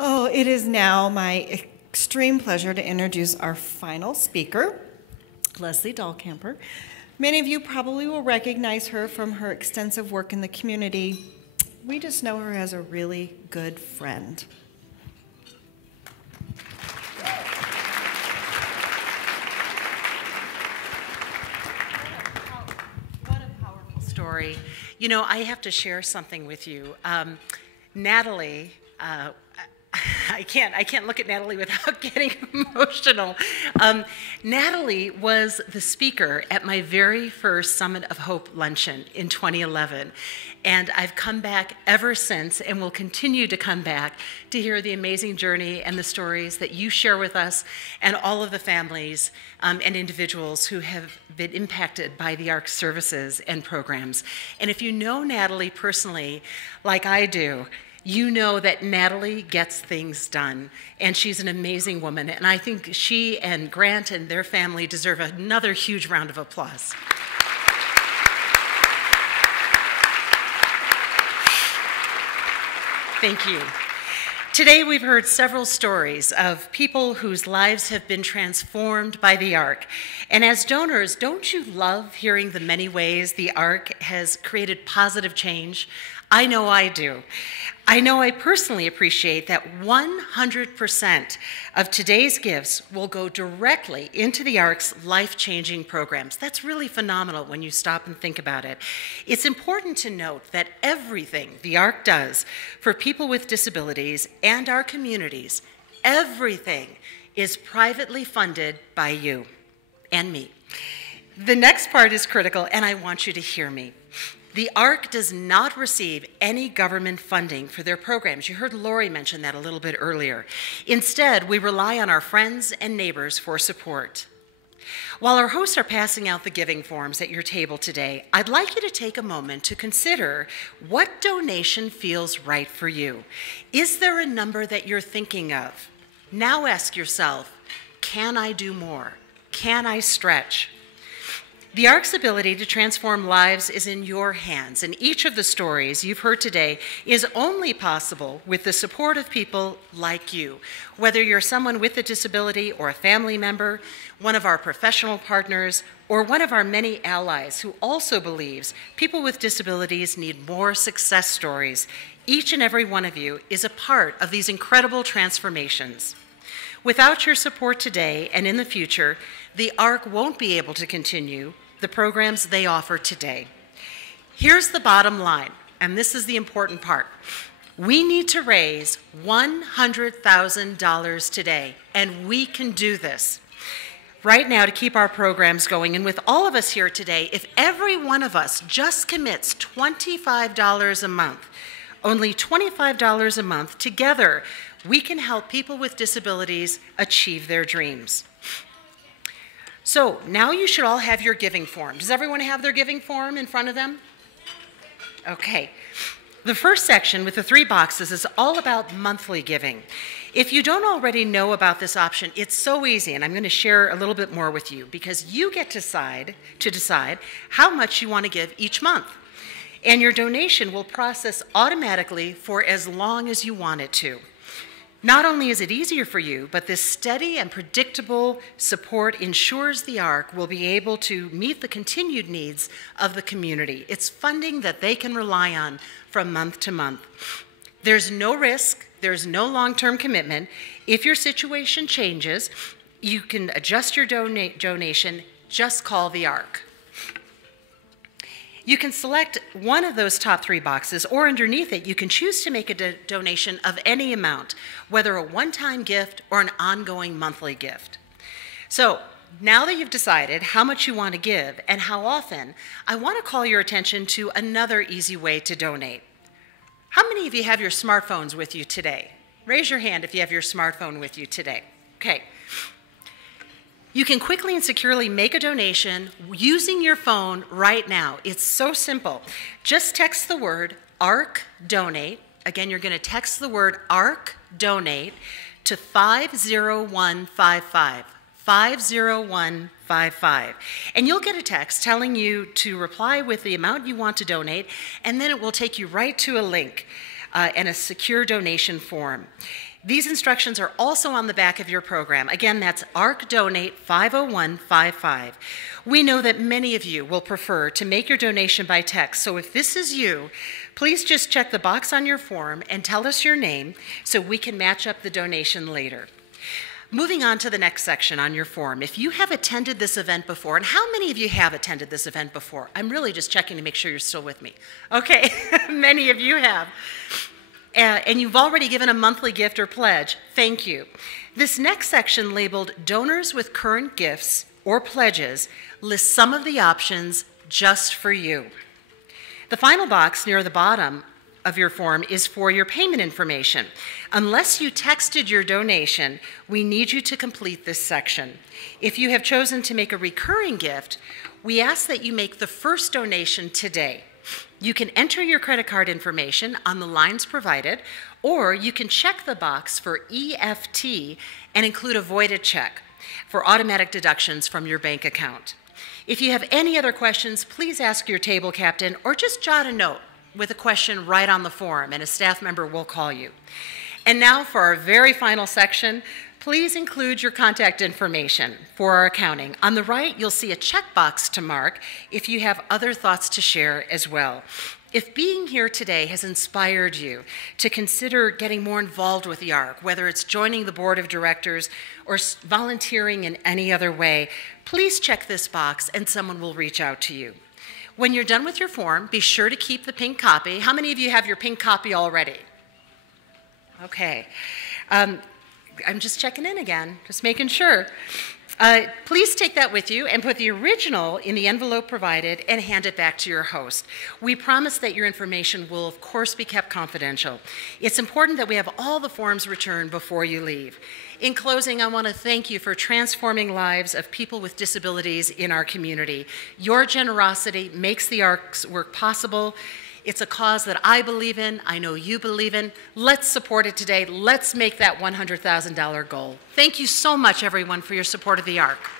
Oh, it is now my extreme pleasure to introduce our final speaker, Lesley Dahlkemper. Many of you probably will recognize her from her extensive work in the community. We just know her as a really good friend. What a powerful story. You know, I have to share something with you. Natalie, I can't look at Natalie without getting emotional. Natalie was the speaker at my very first Summit of Hope luncheon in 2011. And I've come back ever since and will continue to come back to hear the amazing journey and the stories that you share with us and all of the families and individuals who have been impacted by the ARC services and programs. And if you know Natalie personally, like I do, you know that Natalie gets things done, and she's an amazing woman. And I think she and Grant and their family deserve another huge round of applause. Thank you. Today we've heard several stories of people whose lives have been transformed by the ARC. And as donors, don't you love hearing the many ways the ARC has created positive change? I know I do. I know I personally appreciate that 100% of today's gifts will go directly into the ARC's life-changing programs. That's really phenomenal when you stop and think about it. It's important to note that everything the ARC does for people with disabilities and our communities, everything is privately funded by you and me. The next part is critical, and I want you to hear me. The ARC does not receive any government funding for their programs. You heard Lori mention that a little bit earlier. Instead, we rely on our friends and neighbors for support. While our hosts are passing out the giving forms at your table today, I'd like you to take a moment to consider what donation feels right for you. Is there a number that you're thinking of? Now ask yourself, can I do more? Can I stretch? The ARC's ability to transform lives is in your hands, and each of the stories you've heard today is only possible with the support of people like you. Whether you're someone with a disability or a family member, one of our professional partners, or one of our many allies who also believes people with disabilities need more success stories, each and every one of you is a part of these incredible transformations. Without your support today and in the future, the ARC won't be able to continue the programs they offer today. Here's the bottom line, and this is the important part. We need to raise $100,000 today, and we can do this right now to keep our programs going. And with all of us here today, if every one of us just commits $25 a month, only $25 a month, together, we can help people with disabilities achieve their dreams. So now you should all have your giving form. Does everyone have their giving form in front of them? Okay. The first section with the 3 boxes is all about monthly giving. If you don't already know about this option, it's so easy, and I'm going to share a little bit more with you because you get to decide how much you want to give each month. And your donation will process automatically for as long as you want it to. Not only is it easier for you, but this steady and predictable support ensures the ARC will be able to meet the continued needs of the community. It's funding that they can rely on from month to month. There's no risk, there's no long-term commitment. If your situation changes, you can adjust your donation, just call the ARC. You can select one of those top 3 boxes, or underneath it, you can choose to make a donation of any amount, whether a one-time gift or an ongoing monthly gift. So now that you've decided how much you want to give and how often, I want to call your attention to another easy way to donate. How many of you have your smartphones with you today? Raise your hand if you have your smartphone with you today. Okay. You can quickly and securely make a donation using your phone right now. It's so simple. Just text the word ARC donate. Again, you're going to text the word ARC donate to 50155. 50155. And you'll get a text telling you to reply with the amount you want to donate, and then it will take you right to a link and a secure donation form. These instructions are also on the back of your program. Again, that's ARC Donate 50155. We know that many of you will prefer to make your donation by text, so if this is you, please just check the box on your form and tell us your name so we can match up the donation later. Moving on to the next section on your form, if you have attended this event before, and how many of you have attended this event before? I'm really just checking to make sure you're still with me. Okay, many of you have. And you've already given a monthly gift or pledge. Thank you. This next section, labeled Donors with Current Gifts or Pledges, lists some of the options just for you. The final box near the bottom of your form is for your payment information. Unless you texted your donation, we need you to complete this section. If you have chosen to make a recurring gift, we ask that you make the first donation today. You can enter your credit card information on the lines provided, or you can check the box for EFT and include a voided check for automatic deductions from your bank account. If you have any other questions, please ask your table captain or just jot a note with a question right on the form, and a staff member will call you. And now for our very final section, please include your contact information for our accounting. On the right, you'll see a checkbox to mark if you have other thoughts to share as well. If being here today has inspired you to consider getting more involved with the ARC, whether it's joining the board of directors or volunteering in any other way, please check this box and someone will reach out to you. When you're done with your form, be sure to keep the pink copy. How many of you have your pink copy already? Okay. I'm just checking in again, just making sure. Please take that with you and put the original in the envelope provided and hand it back to your host. We promise that your information will, of course, be kept confidential. It's important that we have all the forms returned before you leave. In closing, I want to thank you for transforming lives of people with disabilities in our community. Your generosity makes the ARC's work possible. It's a cause that I believe in, I know you believe in. Let's support it today. Let's make that $100,000 goal. Thank you so much, everyone, for your support of the ARC.